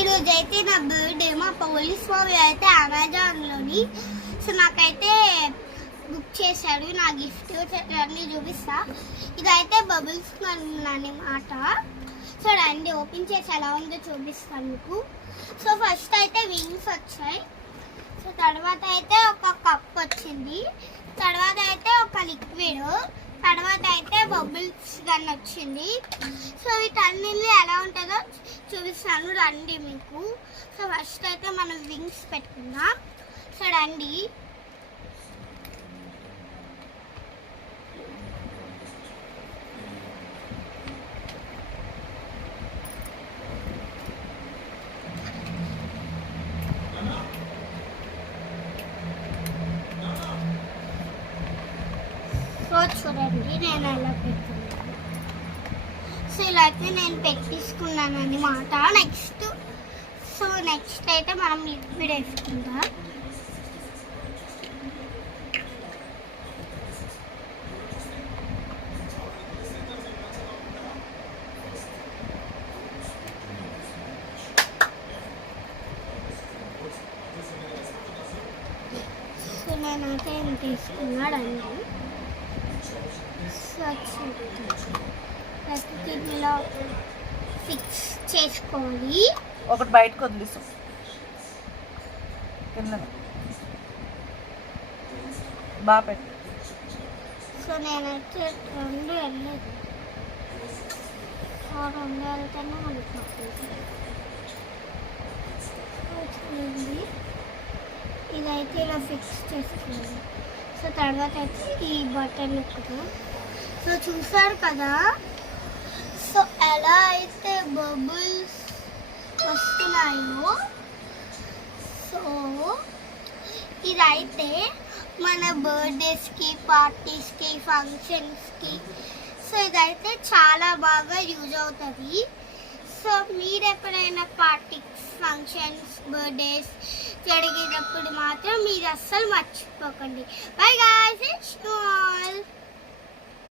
ఈరోజు అయితే నా బర్త్డే. మా పోలీస్ బాబు అయితే అమెజాన్లోని సో నాకైతే బుక్ చేశాడు. నా గిఫ్ట్ అన్నీ చూపిస్తా. ఇదైతే బబుల్స్ అన్నమాట. సో రండి ఓపెన్ చేసి ఎలా ఉందో చూపిస్తాను మీకు. సో ఫస్ట్ అయితే వింగ్స్ వచ్చాయి. సో తర్వాత అయితే ఒక కప్ వచ్చింది. తర్వాత అయితే ఒక లిక్విడ్. తర్వాత అయితే బబుల్స్ గన్ వచ్చింది. సో వీటన్నిటిలో ఎలా ఉంటుందో చూపిస్తాను రండి మీకు. సో ఫస్ట్ అయితే మనం వింగ్స్ పెట్టుకుందాం. సో రండి. చూడండి నేను ఎలా పెట్టుకున్నాను. సో ఇలా అయితే నేను పెట్టించుకున్నాను అన్నమాట. నెక్స్ట్ అయితే మనం లిక్విడ్ వేసుకుందాం. సో నేనైతే ఏం తీసుకున్నాడండి. దీనిలో ఫిక్స్ చేసుకోవాలి. ఒకటి బయటకు వదిలేస్తాం కింద బాగా పెట్టు. సో నేనైతే రెండు వెళ్ళలేదు. రెండు వెళ్తేనే మనకి చూడండి ఇదైతే ఇలా ఫిక్స్ చేసుకోవాలి. సో తర్వాత అయితే ఈ బటన్ కూడా సో చూసారు కదా. సో ఎలా అయితే బబుల్స్ వస్తున్నాయో సో ఇదైతే మన బర్త్డేస్కి, పార్టీస్కి, ఫంక్షన్స్కి సో ఇదైతే చాలా బాగా యూజ్ అవుతుంది. సో మీరు ఎప్పుడైనా పార్టీస్, ఫంక్షన్స్, బర్త్డేస్ జరిగేటప్పుడు మాత్రం మీరు అస్సలు మర్చిపోకండి. By guys, it's all.